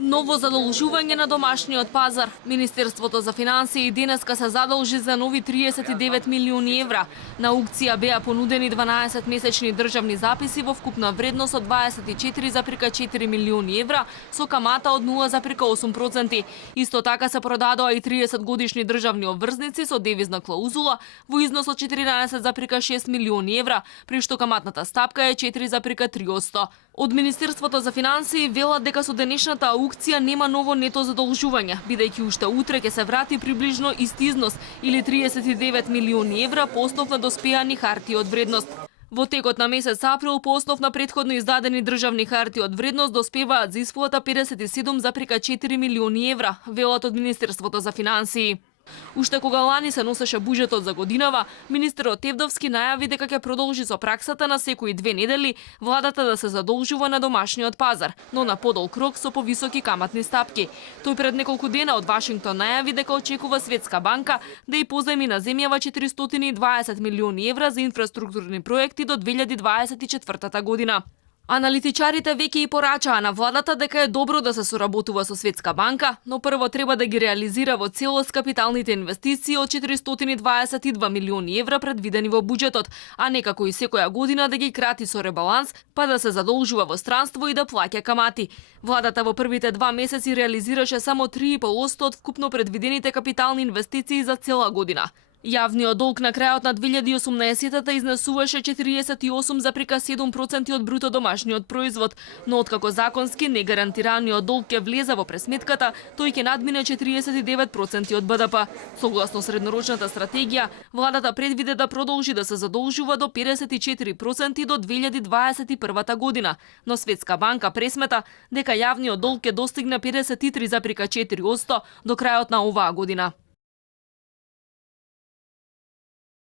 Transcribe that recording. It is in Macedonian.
Ново задолжување на домашниот пазар. Министерството за финансии денеска се задолжи за нови 39 милиони евра. На аукција беа понудени 12 месечни државни записи во вкупна вредност од 24,4 милиони евра со камата од 0,8%. Исто така се продадоа и 30 годишни државни обврзници со девизна клаузула во износ од 14,6 милиони евра, при што каматната стапка е 4,3%. Од Министерството за финансии велат дека со денешната аукција нема ново нето задолжување, бидејќи уште утре ќе се врати приближно ист износ или 39 милиони евра по основ на доспеани хартии од вредност. Во текот на месец април по основ на претходно издадени државни хартии од вредност доспеваат за исплата 57,4 милиони евра, велат од Министерството за финансии. Уште кога лани се носеше буџетот за годинава, министерот Тевдовски најави дека ќе продолжи со праксата на секои 2 недели владата да се задолжува на домашниот пазар, но на подолг рок со повисоки каматни стапки. Тој пред неколку дена од Вашингтон најави дека очекува Светска банка да и позајми на земјава 420 милиони евра за инфраструктурни проекти до 2024 година. Аналитичарите веќе и порачаа на владата дека е добро да се соработува со Светска банка, но прво треба да ги реализира во целост капиталните инвестиции од 422 милиони евра предвидени во буџетот, а не како и секоја година да ги крати со ребаланс, па да се задолжува во странство и да плаќа камати. Владата во првите 2 месеци реализираше само 3,5% од вкупно предвидените капитални инвестиции за цела година. Јавниот долг на крајот на 2018-та изнесуваше 48,7% од бруто домашниот производ, но откако законски негарантираниот долг ќе влезе во пресметката, тој ќе надмине 49% од БДП. Согласно среднорочната стратегија, владата предвиде да продолжи да се задолжува до 54% до 2021 година, но Светска банка пресмета дека јавниот долг ќе достигне 53,4% до крајот на оваа година.